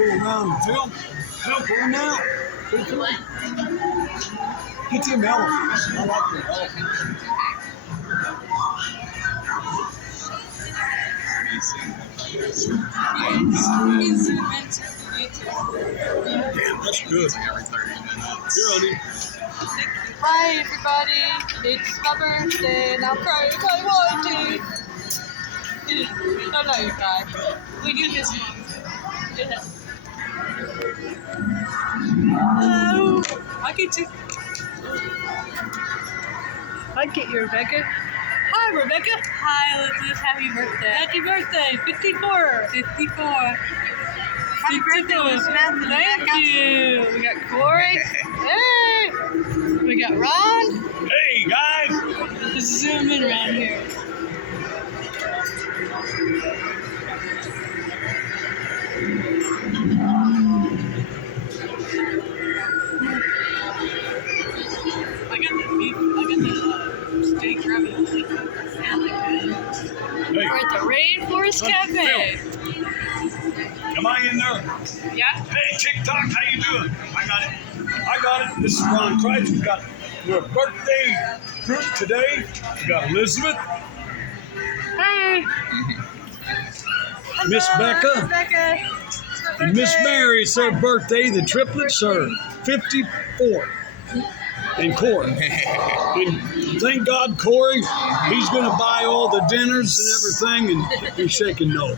go around and film. Go now. Get them elephants. I like the elephants. Damn, that's good. Here, honey. Hi everybody, it's my birthday and I'm crying my wanting. I'm not your guy. We do this one. Yeah. Hello. I get you, Rebecca. Hi, Rebecca. Hi, Elizabeth. Happy birthday. Happy birthday, 54. 54. Happy birthday, Elizabeth. Thank you. We got Corey. Hey. We got Ron. Hey, guys. Let's zoom in around here. I got the steak ravioli. Hey. We're at the Rainforest Cafe. Am I in there? Yeah. Hey, TikTok, how you doing? I got it. This is Ron Kreitz. We're a birthday group today. We got Elizabeth, Hey. Miss Becca, Becca. and Miss Mary. It's their birthday. The triplets are 54. And Corey. And thank God, Corey, he's going to buy all the dinners and everything, and he's shaking no.